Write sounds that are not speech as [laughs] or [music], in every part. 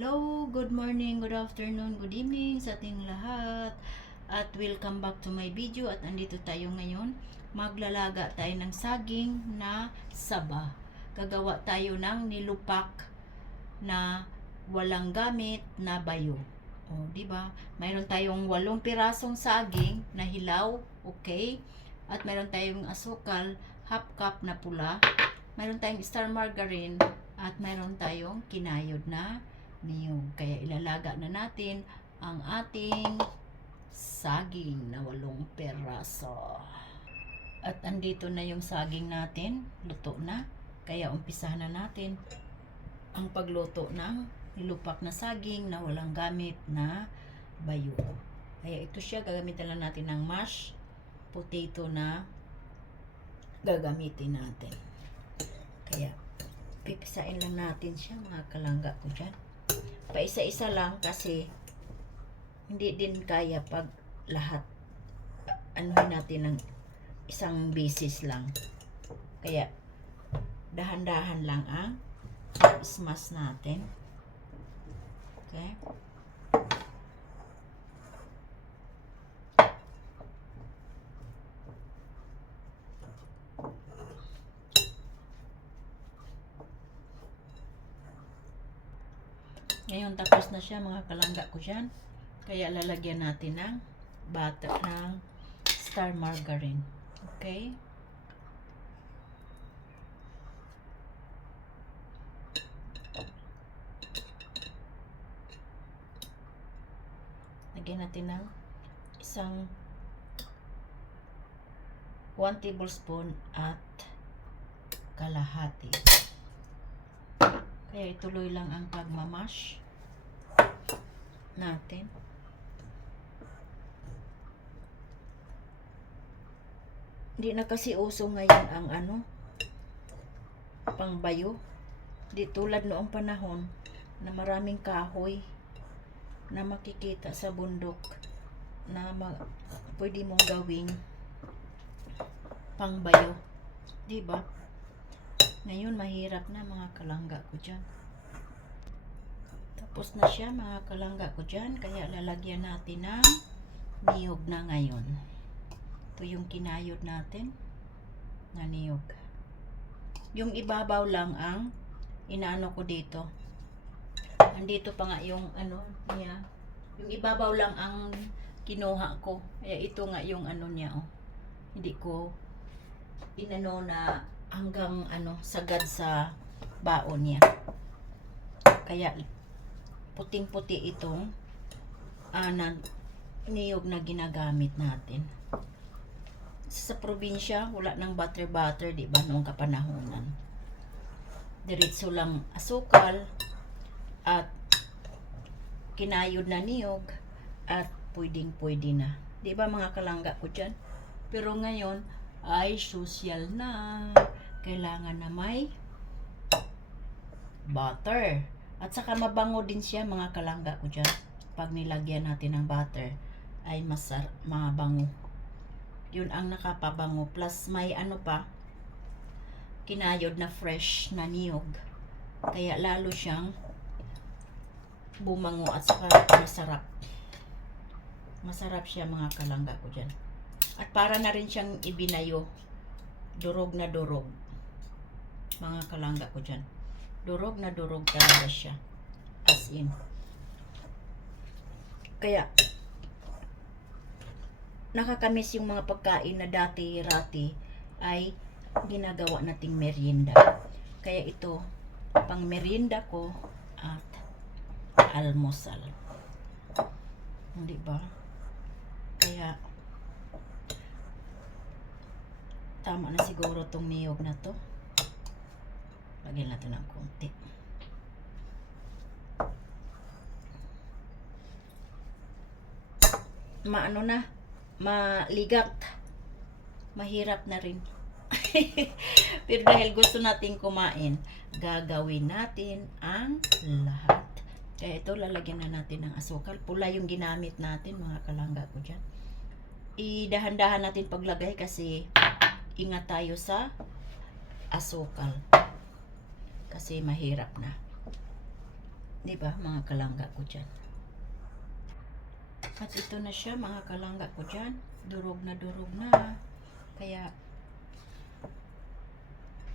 Hello, good morning, good afternoon, good evening sa ating lahat. At welcome back to my video at andito tayo ngayon. Maglalaga tayo ng saging na saba. Gagawa tayo ng nilupak na walang gamit na bayo. O, di ba? Mayroon tayong walong pirasong saging na hilaw, okay? At mayroon tayong asukal, half cup na pula. Mayroon tayong star margarine at mayroon tayong kinayod na niyog. Kaya ilalaga na natin ang ating saging na walong peraso. At andito na yung saging natin, luto na. Kaya umpisahan na natin ang pagluto ng nilupak na saging na walang gamit na bayo. Kaya ito siya, gagamitan lang natin ng mashed potato na gagamitin natin. Kaya, pipisain lang natin siya, mga kalangga ko dyan. Paisa-isa lang kasi hindi din kaya pag lahat anuhin natin ng isang bisis lang. Kaya, dahan-dahan lang ang smash natin. Okay? Ngayon, tapos na siya mga kalangga ko dyan. Kaya lalagyan natin ng butter ng star margarine. Okay? Lagyan natin ng isang 1 tablespoon at kalahati. Kaya ituloy lang ang pagmamash natin. Hindi na kasi uso ngayon ang ano, pangbayo. Di tulad noong panahon na maraming kahoy na makikita sa bundok na pwede mong gawing pangbayo. Di ba? Ngayon, mahirap na mga kalangga ko dyan. Tapos na siya mga kalangga ko dyan. Kaya lalagyan natin ng niyog na ngayon. Ito yung kinayod natin na niyog. Yung ibabaw lang ang inaano ko dito. Andito pa nga yung ano niya. Yung ibabaw lang ang kinuha ko. Kaya ito nga yung ano niya oh. Hindi ko inano na hanggang ano sagad sa baon niya. Kaya puting-puti itong ah, na, niyog na ginagamit natin. Sa probinsya, wala nang butter-butter, di ba, noong kapanahonan. Diretso lang asukal at kinayod na niyog at pwedeng-pwede na. Di ba mga kalangga ko dyan? Pero ngayon, ay social na. Kailangan na may butter. At saka mabango din siya mga kalangga ko dyan. Pag nilagyan natin ng butter, ay masar mabango. Yun ang nakapabango. Plus may ano pa, kinayod na fresh na niyog. Kaya lalo siyang bumango at saka masarap. Masarap siya mga kalangga ko dyan. At para na rin siyang ibinayo. Durog na durog. Mga kalangga ko dyan. Durog na durog talaga siya. As in. Kaya, nakakamiss yung mga pagkain na dati-rati ay ginagawa nating merienda. Kaya ito, pang merienda ko at almusal. Hindi ba? Kaya, tama na siguro tong niyog na to. Lagyan natin ng konti. Maano na, maligat. Mahirap na rin. [laughs] Pero dahil gusto natin kumain, gagawin natin ang lahat. Kaya ito, lalagyan na natin ng asukal. Pula yung ginamit natin, mga kalangga ko dyan. Idahan-dahan natin paglagay kasi ingat tayo sa asukal. Kasi mahirap na. Di ba, mga kalangga ko dyan. At ito na siya, mga kalangga ko dyan. Durog na durog na. Kaya,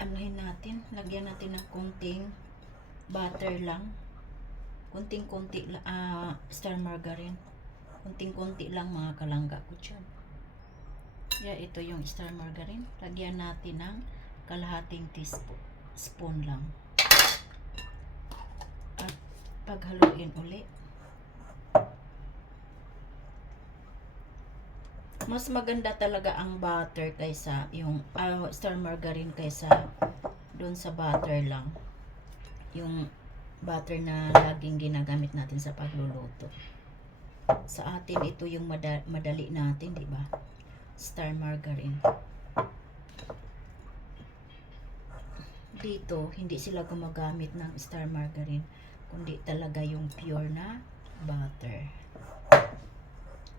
anuhin natin, lagyan natin ng kunting butter lang. Kunting-kunti lang, ah, star margarine. Kunting-kunti lang mga kalangga ko dyan. Kaya ito yung star margarine. Lagyan natin ng kalahating teaspoon spoon lang. At paghaluin uli. Mas maganda talaga ang butter kaysa yung ah, star margarine kaysa doon sa butter lang. Yung butter na laging ginagamit natin sa pagluluto. Sa atin ito yung mada- madali natin, di ba? Star margarine. Dito, hindi sila gumagamit ng star margarine, kundi talaga yung pure na butter.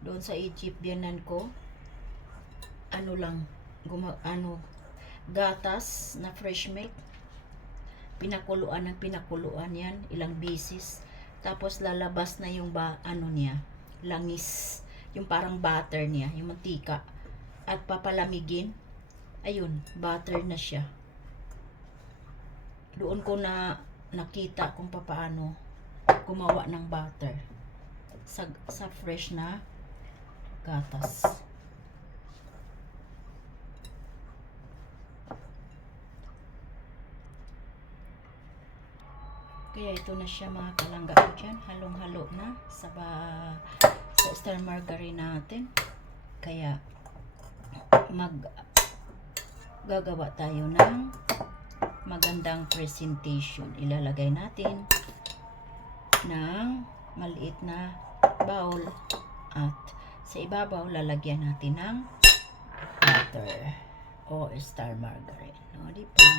Doon sa Egypt, biyanan ko, ano lang, guma, ano, gatas na fresh milk. Pinakuluan ng pinakuluan yan, ilang bisis. Tapos lalabas na yung ba, ano niya, langis, yung parang butter niya, yung mantika. At papalamigin, ayun, butter na siya. Doon ko na nakita kung papaano gumawa ng butter sa, sa fresh na gatas. Kaya ito na siya mga kalangga ko dyan. Halong-halo na sa, ba, sa star margarine natin. Kaya mag gagawa tayo ng magandang presentation. Ilalagay natin ng maliit na bowl at sa ibabaw lalagyan natin ng butter o star margarine. O, di ba?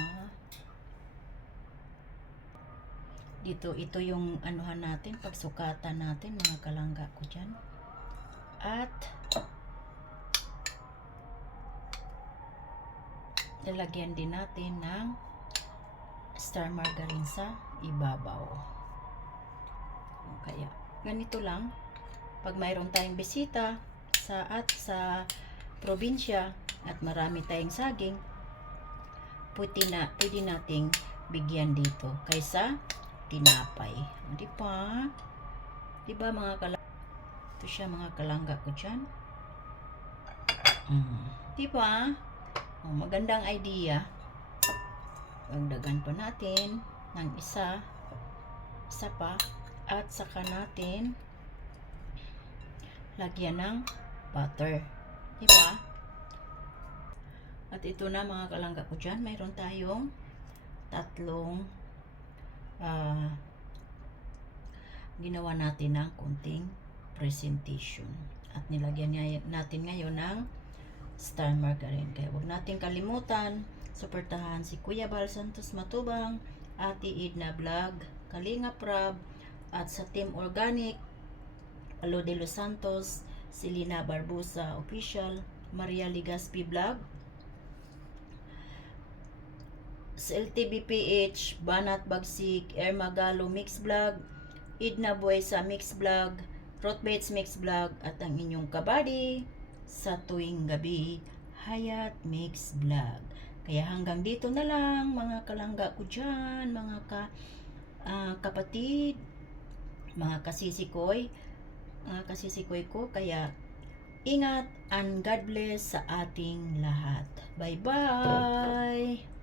Dito, ito yung anuhan natin, pagsukatan natin, mga kalangga ko dyan. At, lalagyan din natin ng star margarine sa ibabaw. Kaya, ganito lang. Pag mayroon tayong bisita sa at sa probinsya at marami tayong saging, pwede na, pwede nating bigyan dito kaysa tinapay. O, Di ba? Di ba mga kalangga? Ito siya mga kalangga ko dyan. Mm. Di ba? Oh, magandang idea. Pagdagan pa natin ng isa, isa pa, at saka natin lagyan ng butter. Diba? At ito na mga kalangga ko dyan, mayroon tayong tatlong ah, ginawa natin ng konting presentation. At nilagyan natin ngayon ng star margarine. Kaya huwag natin kalimutan, suportahan si Kuya Bal Santos Matubang, Ate Edna Vlog, Kalinga Prab, at sa Team Organic, Alo de los Santos, Selena Barbosa Official, Maria Ligaspi Vlog, sa LTBPH, Banat Bagsik, Air Magalo Mix Vlog, Idna Boy sa Mix Vlog, Rotbaits Mix Vlog, at ang inyong kabady sa tuwing gabi, Hayat Mix Vlog. Kaya hanggang dito na lang, mga kalangga ko dyan, mga ka, ah, kapatid, mga kasisikoy, mga kasisikoy ko, kaya ingat and God bless sa ating lahat. Bye-bye!